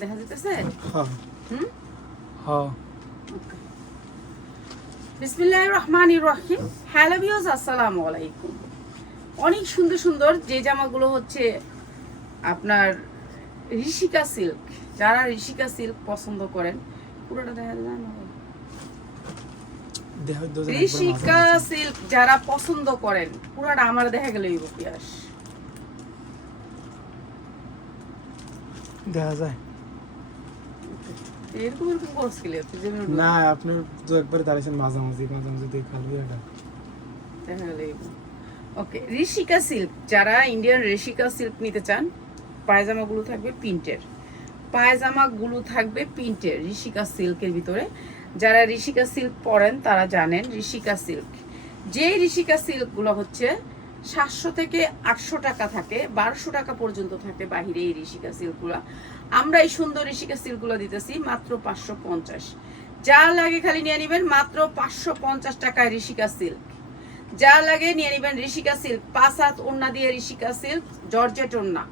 দেখা যেতেছে? হ্যাঁ হুম। হ্যাঁ বিসমিল্লাহির রহমানির রহিম। হ্যালো ভিউয়ার্স, আসসালামু আলাইকুম। অনেক সুন্দর সুন্দর যে জামাগুলো হচ্ছে আপনার ঋষিকা সিল্ক, যারা ঋষিকা সিল্ক পছন্দ করেন, পুরোটা দেখা যায় না? ঋষিকা সিল্ক যারা পছন্দ করেন পুরোটা আমার দেখা গেল ইউরোপিয়াস দেখা যায় এরকম এরকম কোর্স গেলে না। আপনি তো একবার দাঁড়িয়েছেন মাঝামাঝি দেখে খালি এটা দেখা গেল। ওকে, ঋষিকা সিল্ক, যারা ইন্ডিয়ান ঋষিকা সিল্ক নিতে চান, পায়জামাগুলো থাকবে প্রিন্টের, পায়জামাগুলো থাকবে প্রিন্টের ঋষিকা সিল্কের ভিতরে। যারা ঋষিকা সিল্ক পরেন তারা জানেন ঋষিকা সিল্ক, যে ঋষিকা সিল্কগুলো হচ্ছে 700 থেকে 800 টাকা থাকে, 1200 টাকা পর্যন্ত থাকে বাহিরে। এই ঋষিকা সিল্কগুলো আমরা এই সুন্দর ঋষিকা সিল্কগুলো দিতেছি মাত্র 550। যা লাগে খালি নিয়ে নেবেন মাত্র 550 টাকায় ঋষিকা সিল্ক। যা লাগে নিয়ে নেবেন ঋষিকা সিল্ক। 5 হাত ওড়না দিয়ে ঋষিকা সিল্ক, জর্জেট ওড়না,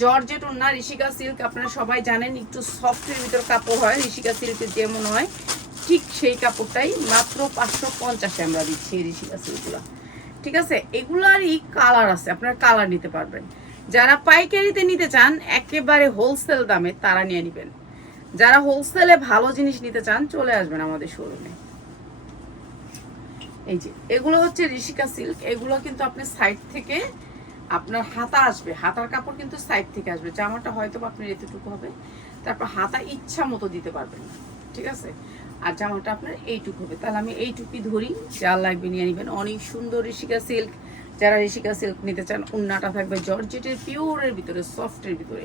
জর্জেট ওড়না ঋষিকা সিল্ক। আপনারা সবাই জানেন একটু সফটের ভিতর কাপড় হয় ঋষিকা সিল্কের, যেমন হয় ঠিক সেই কাপড়টাই মাত্র 550-এ আমরা দিচ্ছি এই ঋষিকা সিল্কগুলো। ঠিক আছে, এগুলারই কালার আছে, আপনারা কালার নিতে পারবেন। যারা পাইকারিতে নিতে চান একেবারে হোলসেল দামে তারা নিয়ে নেবেন। যারা হোলসেলে ভালো জিনিস নিতে চান চলে আসবেন আমাদের শোরুমে। এই যে এগুলো হচ্ছে ঋষিকা সিল্ক, এগুলো কিন্তু আপনি সাইড থেকে আপনার হাতা আসবে, হাতার কাপড় কিন্তু সাইড থেকে আসবে। জামাটা হয়তো আপনার এতটুকু হবে, তারপর হাতা ইচ্ছা মতো দিতে পারবেন, ঠিক আছে। আর জামাটা আপনার এইটুকু হবে। তাহলে আমি এইটুকুই ধরি, যা লাগবে নিয়ে নেবেন। অনেক সুন্দর ঋষিকা সিল্ক, যারা ঋষিকা সিল্ক নিতে চান, ওড়নাটা থাকবে জর্জেটের পিওরের ভিতরে, সফটের ভিতরে।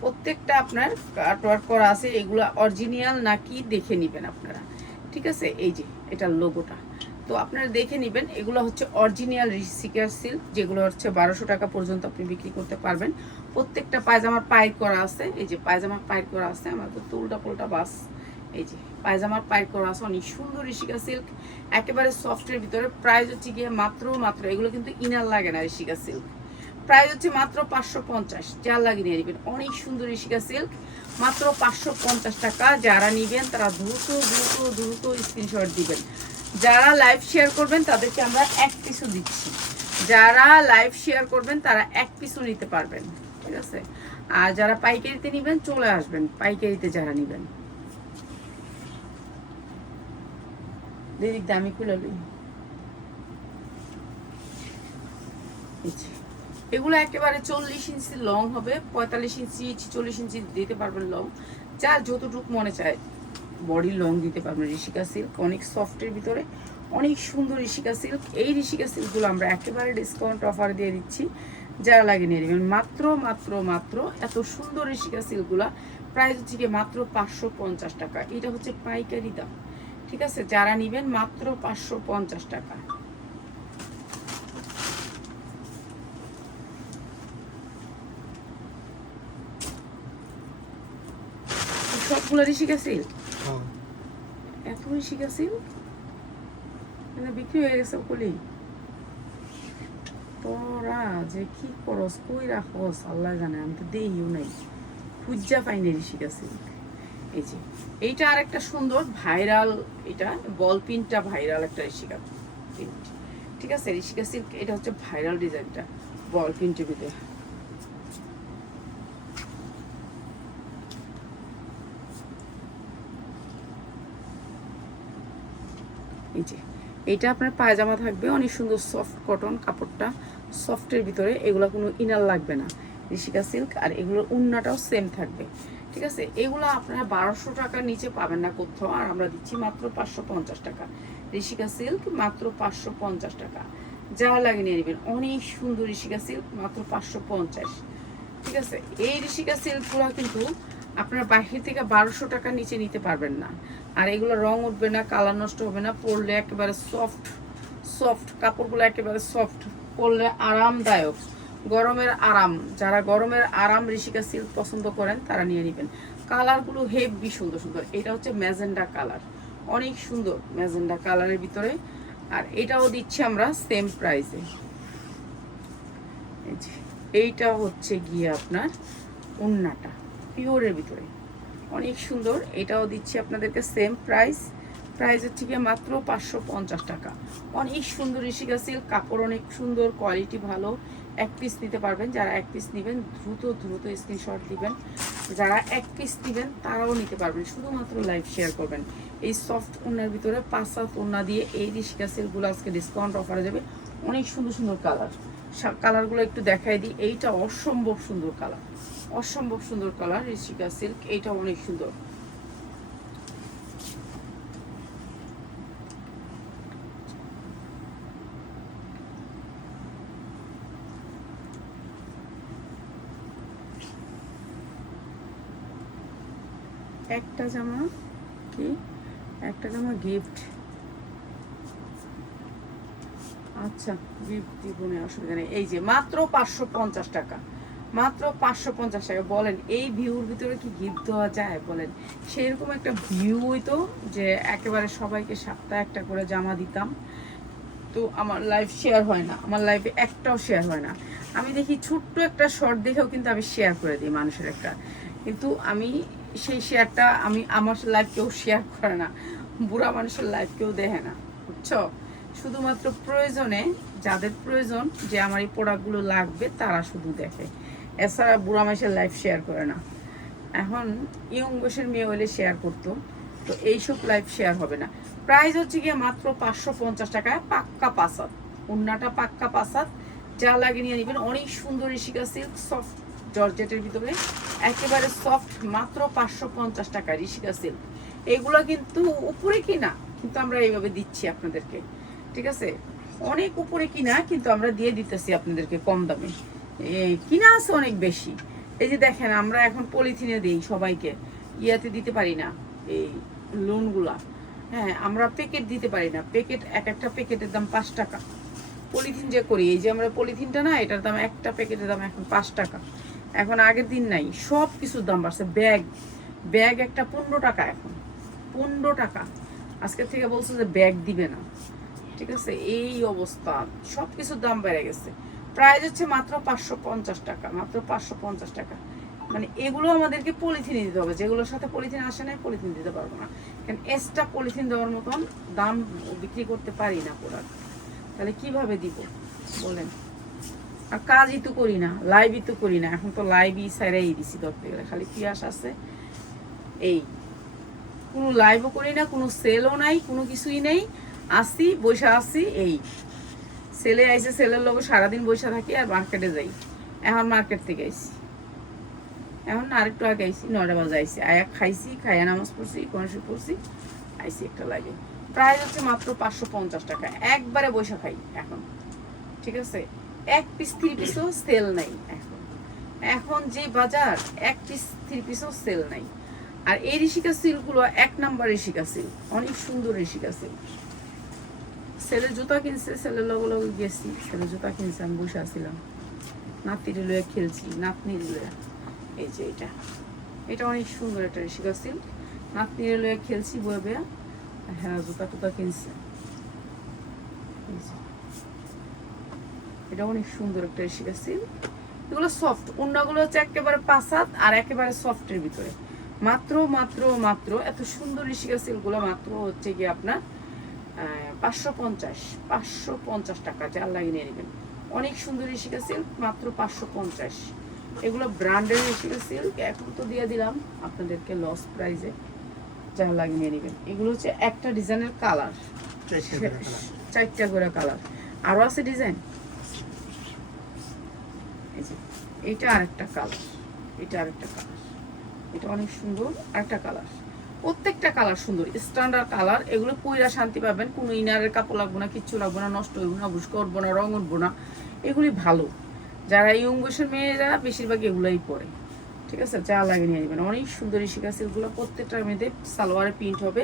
প্রত্যেকটা আপনার কাটওয়ার্ক করা আছে, এগুলো অরিজিনাল নাকি দেখে নেবেন আপনারা, ঠিক আছে। এই যে এটার লোগোটা তো আপনারা দেখে নেবেন। এগুলো হচ্ছে অরিজিনাল ঋষিকা সিল্ক, যেগুলো হচ্ছে 1200 টাকা পর্যন্ত আপনি বিক্রি করতে পারবেন। প্রত্যেকটা পায়জামার পাইর করা আছে, এই যে পায়জামার পাইর করা আছে, আমাদের তো উল্টা পাল্টা বাস। এই যে পায়জামার পাইর করা আছে, অনেক সুন্দর ঋষিকা সিল্ক, একেবারে সফটের ভিতরে। প্রাইস হচ্ছে গিয়ে মাত্র এগুলো কিন্তু ইনার লাগে না ঋষিকা সিল্ক। প্রাইস হচ্ছে মাত্র 550, যা লাগিয়ে নিয়ে নেবেন। অনেক সুন্দর ঋষিকা সিল্ক, মাত্র 550 টাকা। যারা নিবেন তারা দ্রুত দ্রুত দ্রুত স্ক্রিনশট দিবেন। যারা লাইভ শেয়ার করবেন তাদেরকে আমরা এক পিসও দিচ্ছি, যারা লাইভ শেয়ার করবেন তারা এক পিসও নিতে পারবেন, ঠিক আছে। আর যারা পাইকারিতে নেবেন চলে আসবেন, পাইকারিতে যারা নেবেন। দিদিক দামি খুলে লই। এগুলো একেবারে 40 ইঞ্চি লং হবে, 45 ইঞ্চি 46 ইঞ্চি দিতে পারবেন লং, যার যতটুকু মনে চায় বডি লং দিতে পারবেন। ঋষিকা সিল্ক অনেক সফটের ভিতরে, অনেক সুন্দর ঋষিকা সিল্ক। এই ঋষিকা সিল্কগুলো আমরা একেবারে ডিসকাউন্ট অফার দিয়ে দিচ্ছি, যারা লাগে নিয়ে নেবেন। মাত্র এত সুন্দর ঋষিকা সিল্কগুলা প্রাইস হচ্ছে কি মাত্র 550 টাকা। এটা হচ্ছে পাইকারি দাম, ঠিক আছে। যারা নেবেন মাত্র 550 টাকা। সবগুলো ঋষিকা সিল্ক, এত ঋষিকা সিল্ক মানে বিক্রি হয়ে গেছে বলি। তোরা যে কি করস, কই রাখস আল্লাহ জানে, আমি তো দেইও নাই, খুঁজা পাইনি ঋষিকা সিল্ক। এই যে এইটা আরেকটা সুন্দর ভাইরাল, এটা বল প্রিন্টটা ভাইরাল একটা ঋষিকা প্রিন্ট, ঠিক আছে। ঋষিকা সিল্ক এটা হচ্ছে ভাইরাল ডিজাইনটা বল প্রিন্টের ভিতরে। এই যে এইটা আপনার পায়জামা থাকবে, অনেক সুন্দর সফট কটন কাপড়টা, সফটের ভিতরে। এগুলো কোনো ইনার লাগবে না, ঋষিকা সিল্ক। আর এগুলোর ওড়নাটাও সেম থাকবে, ঠিক আছে। এগুলো আপনারা 1200 টাকার নিচে পাবেন না কোথাও, আর আমরা দিচ্ছি মাত্র 550 টাকা। ঋষিকা সিল্ক মাত্র 550 টাকা, যা লাগে নিয়ে নেবেন। অনেক সুন্দর ঋষিকা সিল্ক, মাত্র 550, ঠিক আছে। এই ঋষিকা সিল্কগুলো কিন্তু আপনারা বাহির থেকে 1200 টাকার নিচে নিতে পারবেন না। আর এগুলো রং উঠবে না, কালার নষ্ট হবে না, পরলে একেবারে সফট কাপড়গুলো, একেবারে সফট, পরলে আরামদায়ক, গরমের আরাম। যারা গরমের আরাম ঋষিকা সিল্ক পছন্দ করেন তারা নিয়ে নেবেন। কালারগুলো হেভি সুন্দর সুন্দর। এটা হচ্ছে ম্যাজেন্ডা কালার, অনেক সুন্দর ম্যাজেন্ডা কালারের ভিতরে। আর এটাও দিচ্ছি আমরা সেম প্রাইসে। এইটা হচ্ছে গিয়ে আপনার ওড়নাটা, পিওরের ভিতরে অনেক সুন্দর। এটাও দিচ্ছি আপনাদেরকে সেম প্রাইস। প্রাইস হচ্ছে গিয়ে মাত্র 550 টাকা। অনেক সুন্দর ঋষিকা সিল্ক, কাপড় অনেক সুন্দর, কোয়ালিটি ভালো। এক পিস নিতে পারবেন, যারা এক পিস নেবেন দ্রুত দ্রুত স্ক্রিনশট দিবেন। যারা এক পিস নেবেন তারাও নিতে পারবেন, শুধুমাত্র লাইভ শেয়ার করবেন। এই সফট ওড়নার ভিতরে 5-7 ওড়না দিয়ে এই ঋষিকা সিল্কগুলো আজকে ডিসকাউন্ট অফারে যাবে। অনেক সুন্দর সুন্দর কালার, কালারগুলো একটু দেখাই দিই। এইটা অসম্ভব সুন্দর কালার, অসম্ভব সুন্দর কালার ঋষিকা সিল্ক, এইটা অনেক সুন্দর। একটা জামা কি, একটা জামা গিফট, আচ্ছা গিফট দিব না, অসুবিধা নেই। এই যে মাত্র 550 টাকা, মাত্র 550 টাকা। বলেন এই ভিউর ভিতরে কি গিফট দেওয়া যায় বলেন? সেরকম একটা ভিউ হইতো যে একেবারে সবাইকে সপ্তাহে একটা করে জামা দিতাম। তো আমার লাইভ শেয়ার হয় না, আমার লাইভে একটাও শেয়ার হয় না। আমি দেখি ছোট্ট একটা শর্ট দেখেও কিন্তু আমি শেয়ার করে দিই মানুষের একটা, কিন্তু আমি সেই শেয়ারটা আমি আমার লাইভ কেউ শেয়ার করে না, বুড়া মানুষের লাইভ কেউ দেখে না, বুঝছো? শুধুমাত্র প্রয়োজনে, যাদের প্রয়োজন যে আমার এই প্রোডাক্টগুলো লাগবে তারা শুধু দেখে, এছাড়া বুড়া মানুষের লাইভ শেয়ার করে না। এখন ইয়ং বয়সের মেয়ে হলে শেয়ার করতো, তো এইসব লাইভ শেয়ার হবে না। প্রাইস হচ্ছে গিয়ে মাত্র 550 টাকায়, পাক্কা পাসাত, ওড়নাটা পাক্কা পাসাত, যা লাগে নিয়ে নেবেন। অনেক সুন্দর ঋষিকা সিল্ক, সফট জর্জেটের ভিতরে একেবারে সফট, মাত্র 550 টাকা ঋষিকা সিল্ক। এগুলো কিন্তু উপরে কিনা, কিন্তু আমরা এইভাবে দিচ্ছি আপনাদেরকে, ঠিক আছে? অনেক উপরে কিনা, কিন্তু আমরা দিয়ে দিতেছি আপনাদেরকে কম দামে। কিনা আছে অনেক বেশি। এই যে দেখেন, আমরা এখন পলিথিনে দিই সবাইকে, ইয়াতে দিতে পারি না এই লোনগুলা। হ্যাঁ, আমরা প্যাকেট দিতে পারি না, প্যাকেট এক একটা প্যাকেটের দাম 5 টাকা। পলিথিন যে করি, এই যে আমরা পলিথিনটা না, এটার দাম একটা প্যাকেটের দাম এখন 5 টাকা। এখন আগের দিন নাই, সব কিছুর দাম বাড়ছে। ব্যাগ, ব্যাগ একটা 15 টাকা, এখন 15 টাকা। আজকে থেকে বলছে যে ব্যাগ দিবে না, ঠিক আছে? এই অবস্থা, সব কিছুর দাম বেড়ে গেছে। প্রাইস হচ্ছে মাত্র 550 টাকা, মাত্র 550 টাকা। মানে এগুলো আমাদেরকে পলিথিনে দিতে হবে, যেগুলোর সাথে পলিথিন আসে নাই পলিথিন দিতে পারবো না, কারণ এক্সট্রা পলিথিন দেওয়ার মতন দাম বিক্রি করতে পারি না প্রোডাক্ট। তাহলে কিভাবে দিব বলেন? আর কাজই তো করি না, লাইভই তো করি না, এখন তো লাইভই সাইরাই দিছি ধরতে গেলে, খালি পিয়াস আছে। এই কোনো লাইভও করি না, কোনো সেলও নাই, কোনো কিছুই নেই, আসি বৈশা আসি। এই সেলে আইসে, সেলের লোক সারাদিন বৈশা থাকি আর মার্কেটে যাই। এখন মার্কেট থেকে আইসি, এখন আরেকটু আগে আইসি, 9টা বাজে আইসি, আয়া খাইছি, খাইয়া নামাজ পড়ছি, গণেশ পড়ছি, আইসি একটা লাগে। প্রাইস হচ্ছে মাত্র 550 টাকা, একবারে বৈশা খাই এখন, ঠিক আছে? এক পিস 3 পিসও সেল নাই এখন, এখন যে বাজার এক পিস 3 পিসও সেল নাই। আর এই ঋষিকা সিল্কগুলো 1 নাম্বার ঋষিকা সিল্ক, অনেক সুন্দর ঋষিকা সিল্ক। ছেলের জুতা কিনছে, ছেলের লগে লগে গেছি, ছেলের জুতা কিনছে, আমি বসে আসছিলাম, নাতির লয়ে খেলছি, নাতনির লয়ে। এই যে এটা, এটা অনেক সুন্দর একটা ঋষিকা সিল্ক, নাতনির লয়ে খেলছি বয়ে বেয়া। হ্যাঁ, জুতা টুতা কিনছে। এটা অনেক সুন্দর একটা ঋষিকা সিল্ক। এগুলো সফট, ওড়নাগুলো হচ্ছে একেবারে পাসাত আর একেবারে সফটের ভিতরে। মাত্র মাত্র মাত্র এত সুন্দর ঋষিকা সিল্কগুলো মাত্র হচ্ছে গিয়ে আপনার 550 টাকা, যা লাগিয়ে নিয়ে নেবেন। অনেক সুন্দর ঋষিকা সিল্ক, মাত্র 550। এগুলো ব্র্যান্ডের ঋষিকা সিল্ক, এখন তো দিয়ে দিলাম আপনাদেরকে লস প্রাইসে, যা লাগিয়ে নিয়ে নেবেন। এগুলো হচ্ছে একটা ডিজাইনের কালার, 4টা করে কালার, আরও আছে ডিজাইন। এটা আরেকটা কালার, এটা আরেকটা কালার, এটা অনেক সুন্দর আরেকটা কালার। প্রত্যেকটা কালার সুন্দর, স্ট্যান্ডার্ড কালার। এগুলো পইরা শান্তি পাবেন, কোনো ইনারের কাপড় লাগবে না, কিচ্ছু লাগবে না, নষ্ট হইব না, বুস্ক উঠবো না, রং উঠবো না। এগুলি ভালো, যারা ইয়ং বয়সের মেয়েরা বেশিরভাগ এগুলোই পরে, ঠিক আছে? যা লাগে নিয়ে নেবেন। অনেক সুন্দর ঋষিকা সিল্কগুলো, প্রত্যেকটার মধ্যে সালোয়ারে প্রিন্ট হবে,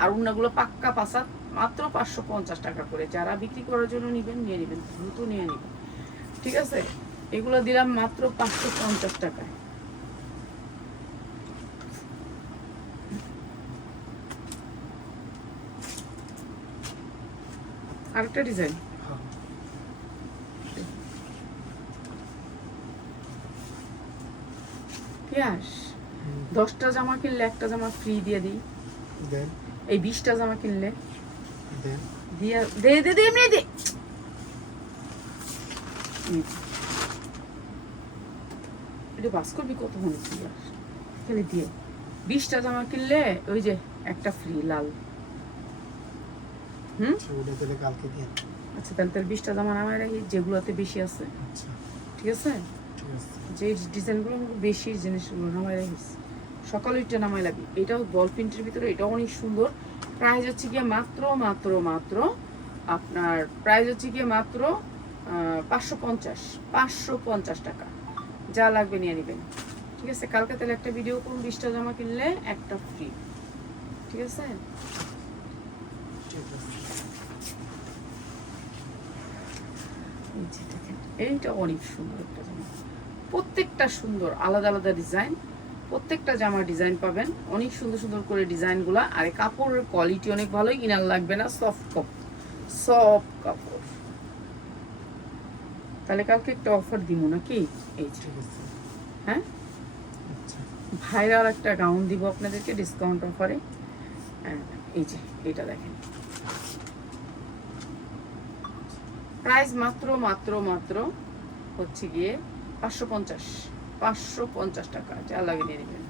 আর ওড়নাগুলো পাক্কা পাসাত, মাত্র 550 টাকা করে। যারা বিক্রি করার জন্য নেবেন নিয়ে নেবেন, দ্রুত নিয়ে নেবেন, ঠিক আছে? এগুলো দিলাম মাত্র 550 টাকায়। আরেকটা ডিজাইন, পিয়াস 10টা জামা কিনলে একটা জামা ফ্রি দিয়ে দিই। দেন এই 20টা জামা কিনলে দেন দিয়ে দে দে দে এমনি দে। এটা বাস করবি কত মনে ছিল এখানে দিয়ে 20টা জামা কিনলে ওই যে একটা ফ্রি লাল। ওটা তাহলে কালকে দিন। আচ্ছা তাহলে 20টা জামা নামায় রাখি যেগুলোতে বেশি আছে, আচ্ছা ঠিক আছে? ঠিক আছে। যে ডিজাইনগুলো আমাকে বেশি জিনিসগুলো নামায় রাখিস, সকালে ওইটা নামাই লাগি। এটাও বল প্রিন্টের ভিতরে, এটা অনেক সুন্দর। প্রাইস হচ্ছে গিয়ে মাত্র মাত্র মাত্র আপনার প্রাইস হচ্ছে গিয়ে মাত্র 550 টাকা। যা লাগবে নিয়ে নেবেন, ঠিক আছে? কালকে তাহলে একটা ভিডিও করুন, 20টা জামা কিনলে একটা ফ্রি, ঠিক আছে? ঠিক আছে। এই যে দেখেন, এইটা অনেক সুন্দর একটা জামা, প্রত্যেকটা সুন্দর, আলাদা আলাদা ডিজাইন, প্রত্যেকটা জামার ডিজাইন পাবেন অনেক সুন্দর সুন্দর করে ডিজাইনগুলো। আর এই কাপড়ের কোয়ালিটি অনেক ভালো, ইনার লাগবে না, সফট কাপড়। তাহলে কালকে একটা অফার দিব নাকি? এই যে, ঠিক আছে। হ্যাঁ, আচ্ছা ভাইরাল একটা গাউন দিব আপনাদেরকে ডিসকাউন্ট অফারে। এই যে এটা দেখেন, প্রাইস মাত্র মাত্র মাত্র হচ্ছে গিয়ে 550 টাকা। যা লাগে নিয়ে নেবেন।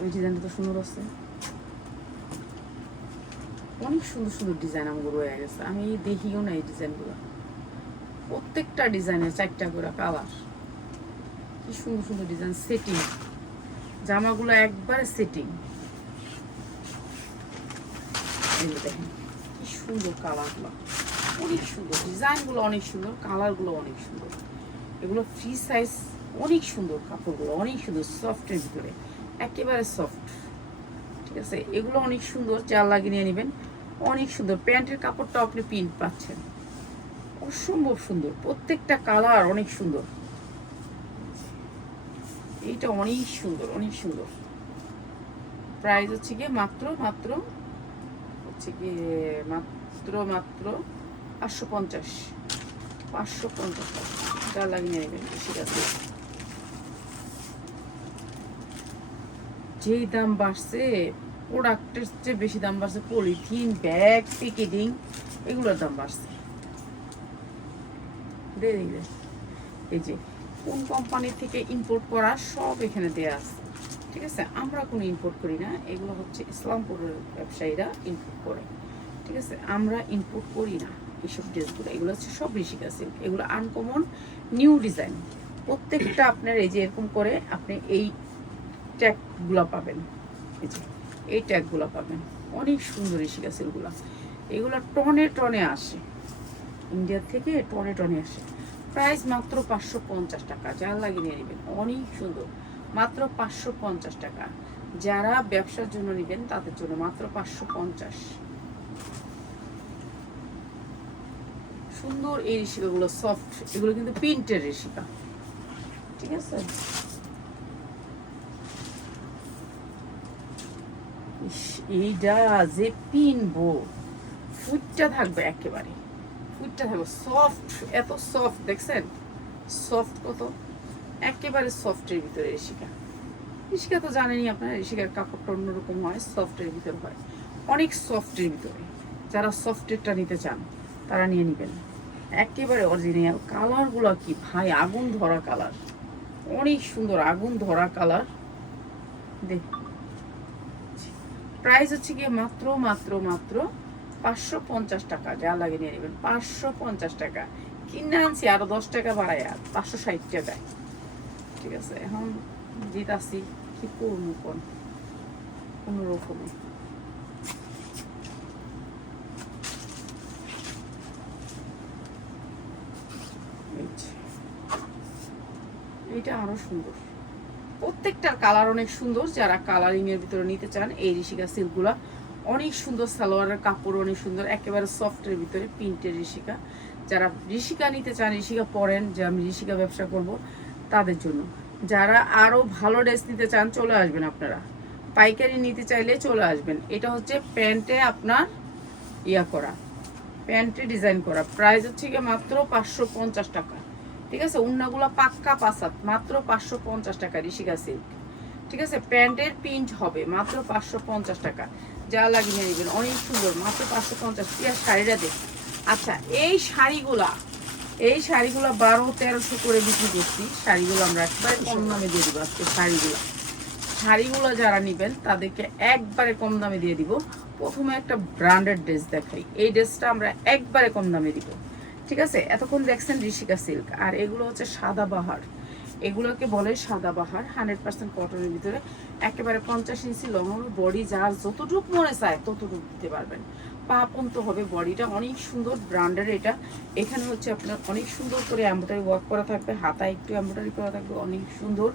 ওই ডিজাইনটা তো সুন্দর আছে, অনেক সুন্দর সুন্দর ডিজাইন আমার রয়ে গেছে, আমি দেখিও না এই ডিজাইনগুলো। প্রত্যেকটা ডিজাইনের 4টা করে কালার, কি সুন্দর সুন্দর ডিজাইন, সেটিং জামাগুলো একবারে সেটিং। এই যে দেখেন কি সুন্দর কালারগুলো, অনেক সুন্দর ডিজাইনগুলো, অনেক সুন্দর কালারগুলো, অনেক সুন্দর। এগুলো ফ্রি সাইজ, অনেক সুন্দর কাপড়গুলো, অনেক সুন্দর, সফটের ভিতরে একেবারে সফট, ঠিক আছে? এগুলো অনেক সুন্দর, যা লাগিয়ে নিয়ে নেবেন। অনেক সুন্দর প্যান্টের কাপড়টা আপনি প্রিন্ট পাচ্ছেন, অসম্ভব সুন্দর, প্রত্যেকটা কালার অনেক সুন্দর। এইটা অনেক সুন্দর, অনেক সুন্দর। প্রাইস হচ্ছে গিয়ে মাত্র মাত্র হচ্ছে গিয়ে মাত্র মাত্র 550 টাকা। যা লাগিয়ে নেবেন, ঠিক আছে? যেই দাম বাড়ছে, প্রোডাক্টের চেয়ে বেশি দাম বাড়ছে পলিথিন, ব্যাগ, প্যাকেজিং, এগুলোর দাম বাড়ছে। এই যে কোন কোম্পানি থেকে ইম্পোর্ট করা সব এখানে দেয়া আছে, ঠিক আছে? আমরা কোনো ইম্পোর্ট করি না, এগুলো হচ্ছে ইসলামপুরের ব্যবসায়ীরা ইম্পোর্ট করে, ঠিক আছে? আমরা ইম্পোর্ট করি না এইসব ড্রেসগুলো। এগুলো হচ্ছে সব ঋষিকা সিল্ক, এগুলো আনকমন নিউ ডিজাইন। প্রত্যেকটা আপনার এই যে এরকম করে আপনি এই ট্যাগগুলো পাবেন, এই যে এই ট্যাগগুলো পাবেন, অনেক সুন্দর ঋষিকা সিল্কগুলো। এগুলো টনে টনে আসে, ইন্ডিয়া থেকে টনে টনে আসে। প্রাইস মাত্র 550 টাকা। যা লাগিয়ে নিয়ে নেবেন, অনেক সুন্দর, মাত্র 550 টাকা। যারা ব্যবসার জন্য নেবেন তাদের জন্য মাত্র 550। সুন্দর এই ঋষিকাগুলো সফট, এগুলো কিন্তু প্রিন্টের ঋষিকা, ঠিক আছে? এইটা যে পিনবো ফুটটা থাকবে, একেবারে ফুটটা থাকবে সফট, এত সফট, দেখছেন সফট কত, একেবারে সফটের ভিতরে ঋষিকা। ঋষিকা তো জানেনই আপনারা, ঋষিকার কাপড়টা অন্যরকম হয়, সফটের ভিতরে হয়, অনেক সফটের ভিতরে। যারা সফটেরটা নিতে চান তারা নিয়ে নেবেন, একেবারে অরিজিনাল। কালারগুলো কি ভাই, আগুন ধরা কালার, অনেক সুন্দর আগুন ধরা কালার। দেখ, প্রাইস হচ্ছে গিয়ে মাত্র মাত্র মাত্র 550 টাকা। যা লাগে নিয়ে নেবেন, 550 টাকা। কিনে আনছি আরো 10 টাকা বাড়ায় 560 টাকায়, ঠিক আছে? এখন জিত আসি, কি করবো কোনো রকমে। এইটা আরো সুন্দর, প্রত্যেকটার কালার অনেক সুন্দর। যারা কালারিং এর ভিতরে নিতে চান, এই ঋষিকা সিল্কগুলা অনেক সুন্দর, সালোয়ারের কাপড় অনেক সুন্দর, একেবারে সফটের ভিতরে প্রিন্টের ঋষিকা। যারা ঋষিকা নিতে চান, ঋষিকা পরেন, যে আমি ঋষিকা ব্যবসা করব, তাদের জন্য। যারা আরো ভালো ড্রেস নিতে চান চলে আসবেন আপনারা, পাইকারি নিতে চাইলে চলে আসবেন। এটা হচ্ছে প্যান্টে আপনার ইয়া করা, প্যান্টে ডিজাইন করা, প্রাইস হচ্ছে গিয়ে মাত্র 550 টাকা। ঠিক আছে, উন্নাগুলো পাক্কা পাসাত, মাত্র 550 টাকা ঋষিকা সিল্ক। ঠিক আছে, প্যান্টের প্রিন্ট হবে মাত্র 550 টাকা, যা লাগিয়ে নেবেন, অনেক সুন্দর, মাত্র 550। কি আর শাড়িটা দেখ। আচ্ছা, এই শাড়িগুলা 1200-1300 করে বিক্রি করছি, শাড়িগুলো আমরা একবারে কম দামে দিয়ে দিব আজকে। শাড়িগুলো যারা নেবেন তাদেরকে একবারে কম দামে দিয়ে দিব। প্রথমে একটা ব্র্যান্ডেড ড্রেস দেখাই, এই ড্রেসটা আমরা একবারে কম দামে দিব। ঠিক আছে, এতক্ষণ দেখছেন ঋষিকা সিল্ক, আর এগুলো হচ্ছে সাদাবাহার, এগুলোকে বলে সাদাবাহার, 100% কটনের ভিতরে, একেবারে 50 ইঞ্চি লং বডি, যার যতটুক মনে চায় ততটুক দিতে পারবেন। পা পন্ত হবে বডিটা, অনেক সুন্দর ব্র্যান্ডের এটা। এখানে হচ্ছে আপনার অনেক সুন্দর করে এমব্রয়ডারি ওয়ার্ক করা থাকবে, হাতায় একটু এমব্রয়ডারি করা থাকবে, অনেক সুন্দর।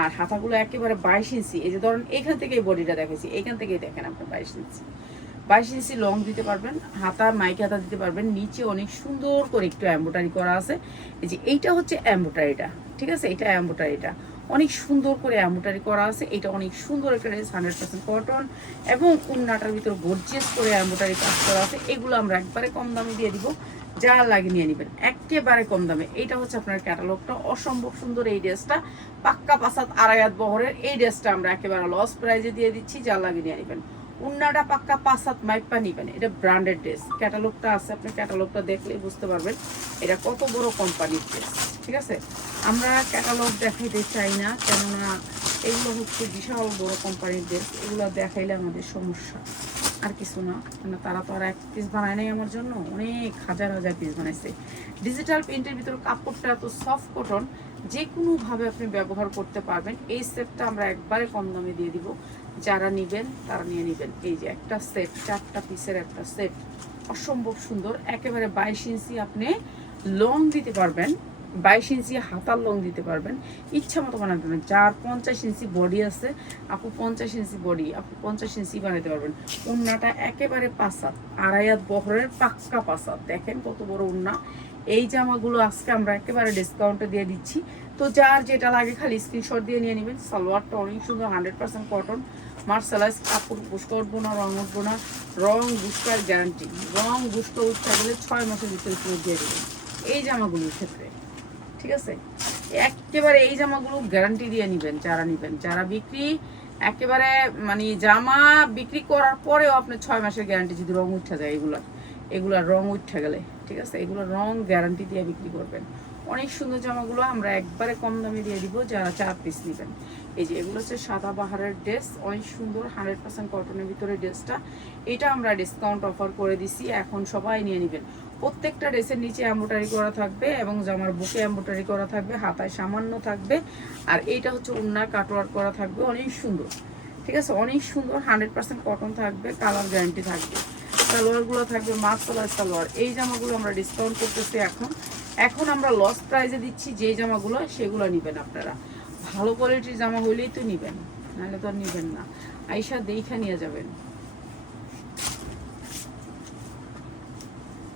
আর হাতাগুলো একেবারে 22 ইঞ্চি, এই যে ধরেন এখান থেকে এই বডিটা দেখেছি, এখান থেকেই দেখেন আপনার 22 ইঞ্চি লং দিতে পারবেন, হাতা মাইক হাতা দিতে পারবেন। নিচে অনেক সুন্দর করে একটু এমব্রয়ডারি করা আছে, এই যে এইটা হচ্ছে এমব্রয়ডারিটা। ঠিক আছে, এটা এমব্রয়ডারিটা অনেক সুন্দর করে এমব্রয়ডারি করা আছে, এটা অনেক সুন্দর একটা ড্রেস, 100% কটন, এবং উন্নাটার ভিতর গর্জিয়াস করে এমব্রয়ডারি কাজ করা আছে। এগুলো আমরা একবারে কম দামে দিয়ে দিব, যা লাগে নিয়ে নেবেন একেবারে কম দামে। এইটা হচ্ছে আপনার ক্যাটালগটা, অসম্ভব সুন্দর এই ড্রেসটা, পাক্কা পাসাত আড়াই হাত বহরের এই ড্রেসটা আমরা একেবারে লস প্রাইজে দিয়ে দিচ্ছি, যা লাগে নিয়ে নেবেন। উন্নাটা পাক্কা 5-7 মাইপা নিবেন, এটা ব্র্যান্ডেড ড্রেস, ক্যাটালগটা আছে, আপনি ক্যাটালগটা দেখলেই বুঝতে পারবেন এটা কত বড় কোম্পানির ড্রেস। ঠিক আছে, আমরা ক্যাটালগ দেখাইতে চাই না, কেননা এগুলো হচ্ছে বিশাল বড় কোম্পানির ড্রেস, এগুলো দেখাইলে আমাদের সমস্যা, আর কিছু না। কেন তারা তো আর এক পিস বানায় নাই আমার জন্য, অনেক হাজার হাজার পিস বানাইছে। ডিজিটাল প্রিন্টের ভিতরে কাপড়টা এত সফট কটন, যে কোনোভাবে আপনি ব্যবহার করতে পারবেন। এই সেটটা আমরা একবারে কম দামে দিয়ে দিব, যারা নেবেন তারা নিয়ে নেবেন। এই যে একটা সেট, 4টা পিসের একটা সেট, অসম্ভব সুন্দর, একেবারে 22 ইঞ্চি আপনি লং দিতে পারবেন, 22 ইঞ্চি হাতার লং দিতে পারবেন, ইচ্ছা মতো বানাতে পারবেন। যার 50 ইঞ্চি বডি আছে, আপু 50 ইঞ্চি বডি, আপু 50 ইঞ্চি বানাতে পারবেন। উন্নাটা একেবারে পাসাত, আড়াই হাত বহরের পাক্কা পাসাত, দেখেন কত বড় উন্না। এই জামাগুলো আজকে আমরা একেবারে ডিসকাউন্টে দিয়ে দিচ্ছি, তো যার যেটা লাগে খালি স্ক্রিনশট দিয়ে নিয়ে নেবেন। সালোয়ারটা অনেক সুন্দর, 100% কটন, মার্শালাইজ কাপড়, বুস্কা উঠবো না, রং উঠবো না, রং বুস্কার গ্যারান্টি, রং বুস্কা উঠতে গেলে 6 মাসের ভিতরে পুরো দিয়ে দেবেন এই জামাগুলোর ক্ষেত্রে। ঠিক আছে, একেবারে এই জামাগুলো গ্যারান্টি দিয়ে নেবেন যারা নেবেন। যারা বিক্রি একেবারে মানে জামা বিক্রি করার পরেও আপনার 6 মাসের গ্যারান্টি, যদি রং উঠে যায় এগুলার রং উঠে গেলে, ঠিক আছে, এগুলো রং গ্যারান্টি দিয়ে বিক্রি করবেন। অনেক সুন্দর জামাগুলো আমরা একবারে কম দামে দিয়ে দিব, যারা 4 পিস নেবেন। এই যে এগুলো হচ্ছে সাদাবাহারের ড্রেস, অনেক সুন্দর, 100% কটনের ভিতরে ড্রেসটা, এটা আমরা ডিসকাউন্ট অফার করে দিছি, এখন সবাই নিয়ে নেবেন। প্রত্যেকটা ড্রেসের নিচে এমব্রয়ডারি করা থাকবে, এবং জামার বুকে এমব্রয়ডারি করা থাকবে, হাতায় সামান্য থাকবে, আর এইটা হচ্ছে ওন্নার কাটওয়ার্ক করা থাকবে, অনেক সুন্দর। ঠিক আছে, অনেক সুন্দর, 100% কটন থাকবে, কালার গ্যারান্টি থাকবে। সালোয়ারগুলো থাকবে মার্শালাইজ সালোয়ার। এই জামাগুলো আমরা ডিসকাউন্ট করতেছি এখন আমরা লস প্রাইসে দিচ্ছি, যেই জামাগুলো সেগুলো নেবেন আপনারা। ভালো কোয়ালিটির জামা হইলেই তো নেবেন, নাহলে তো আর নেবেন না, আইসা দেখা নিয়ে যাবেন।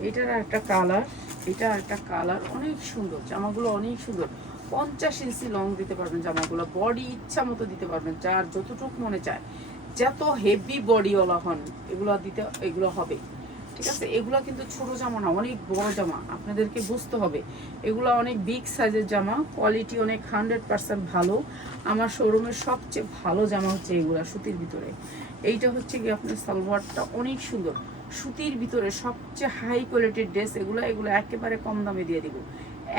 এটার একটা কালার, এটা একটা কালার, অনেক সুন্দর জামাগুলো, অনেক সুন্দর। 50 ইঞ্চি লং দিতে পারবেন জামাগুলো, বডি ইচ্ছা মতো দিতে পারবেন, যার যতটুকু মনে চায়। যত হেভি বডিওয়ালা হন এগুলো হবে। ঠিক আছে, এগুলো কিন্তু ছোট জামা না, অনেক বড় জামা, আপনাদেরকে বুঝতে হবে। এগুলো অনেক বিগ সাইজের জামা, কোয়ালিটি অনেক 100% ভালো। আমার শোরুমের সবচেয়ে ভালো জামা হচ্ছে এগুলা, সুতির ভিতরে। এইটা হচ্ছে কি আপনার সালোয়ারটা অনেক সুন্দর, সুতির ভিতরে সবচেয়ে হাই কোয়ালিটির ড্রেস এগুলো একেবারে কম দামে দিয়ে দিব,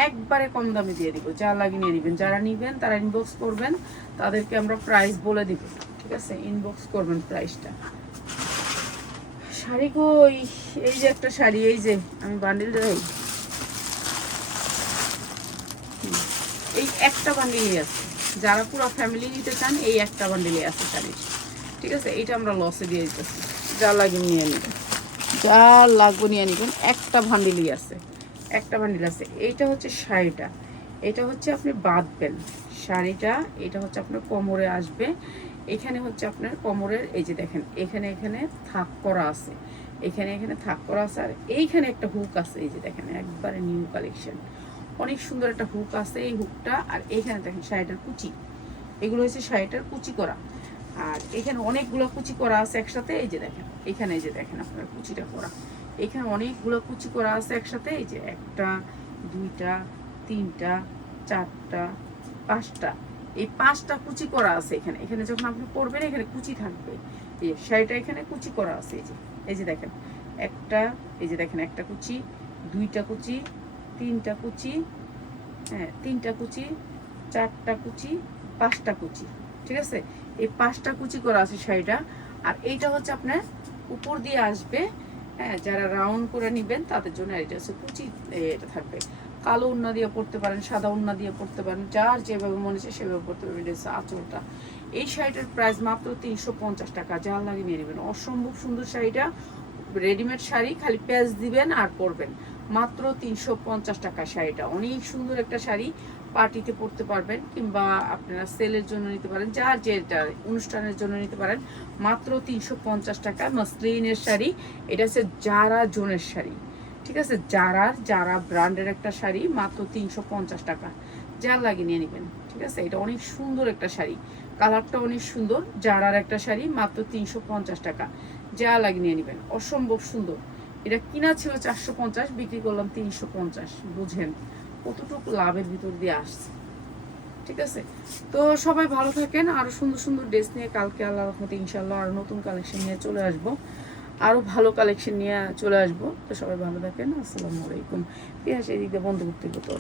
একবারে কম দামে দিয়ে দিব, যা লাগে নিয়ে নেবেন। যারা নেবেন তারা ইনবক্স করবেন, তাদেরকে আমরা প্রাইস বলে দিব। ঠিক আছে, ইনবক্স করবেন প্রাইসটা। শাড়ি কই, এই যে একটা শাড়ি, এই যে আমি বান্ডিল দেই, এই একটা বান্ডিলই আছে, যারা পুরো ফ্যামিলি নিতে চান এই একটা বান্ডিলই আছে শাড়ি। ঠিক আছে, এইটা আমরা লসে দিয়ে দিতেছি, যা লাগে নিয়ে নেবেন, যা লাগবে নিয়ে নেবেন, একটা বান্ডিলই আছে, একটা বান্ডিল আছে। এইটা হচ্ছে শাড়িটা, এটা হচ্ছে আপনি বাঁধবেন শাড়িটা, এটা হচ্ছে আপনার কোমরে আসবে, এখানে হচ্ছে আপনার কোমরের এই যে দেখেন এখানে থাক করা আছে, এখানে থাক করা আছে, আর এইখানে একটা হুক আছে, এই যে দেখেন একবারে নিউ কালেকশন, অনেক সুন্দর একটা হুক আছে, এই হুকটা। আর এইখানে দেখেন শাড়িটার কুচি, এগুলো হচ্ছে শাড়িটার কুচি করা, আর এখানে অনেকগুলো কুচি করা আছে একসাথে। এই যে দেখেন এখানে, এই যে দেখেন আপনার কুচিটা করা, এখানে অনেকগুলো কুচি করা আছে একসাথে, এই যে 1টা 2টা 3টা 4টা 5টা, এই 5টা কুচি করা আছে এখানে। এখানে যখন আপনি পরবেন এখানে কুচি থাকবে, এই শাড়িটা এখানে কুচি করা আছে, এই যে দেখেন একটা, এই যে দেখেন একটা কুচি, 2টা কুচি, 3টা কুচি, হ্যাঁ 3টা কুচি, 4টা কুচি, 5টা কুচি, ঠিক আছে। এই 5টা কুচি করা আছে শাড়িটা। আর এইটা হচ্ছে আপনার উপর দিয়ে আসবে, হ্যাঁ যারা রাউন্ড করে নেবেন তাদের জন্য এটা হচ্ছে কুচি, এটা থাকবে। কালো ওড়না দিয়ে পরতে পারেন, সাদা ওড়না দিয়ে পরতে পারেন, যার যেভাবে মনে হচ্ছে সেভাবে পরতে পারবেন। এটা হচ্ছে আঁচলটা। এই শাড়িটার প্রাইস মাত্র 350 টাকা, যার লাগে নিয়ে নেবেন। অসম্ভব সুন্দর শাড়িটা, রেডিমেড শাড়ি, খালি প্যাচ দিবেন আর পরবেন। মাত্র 350 টাকা শাড়িটা, অনেক সুন্দর একটা শাড়ি। পার্টিতে পরতে পারবেন কিংবা আপনারা সেলের জন্য নিতে পারেন, যার যেটা অনুষ্ঠানের জন্য নিতে পারেন। মাত্র 350 টাকা মসলিনের শাড়ি। এটা হচ্ছে যারা জোনের শাড়ি, ঠিক আছে, যারা ব্র্যান্ডের একটা শাড়ি, মাত্র 350 টাকা, যার লাগে নিয়ে নেবেন, ঠিক আছে। এটা অনেক সুন্দর একটা শাড়ি, কালারটা অনেক সুন্দর। যারার একটা শাড়ি মাত্র 350 টাকা, যা লাগে নিয়ে নেবেন। অসম্ভব সুন্দর। এটা কিনা ছিল 450, বিক্রি করলাম 350, বুঝেন কতটুকু লাভের ভিতর দিয়ে আসছে, ঠিক আছে। তো সবাই ভালো থাকেন। আরো সুন্দর সুন্দর ড্রেস নিয়ে কালকে আল্লাহর রহমতে ইনশাআল্লাহ আরো নতুন কালেকশন নিয়ে চলে আসবো, আরো ভালো কালেকশন নিয়ে চলে আসবো। তো সবাই ভালো থাকেন। আসসালামু আলাইকুম। পেঁয়াজ এদিকে বন্ধ করতে হতো।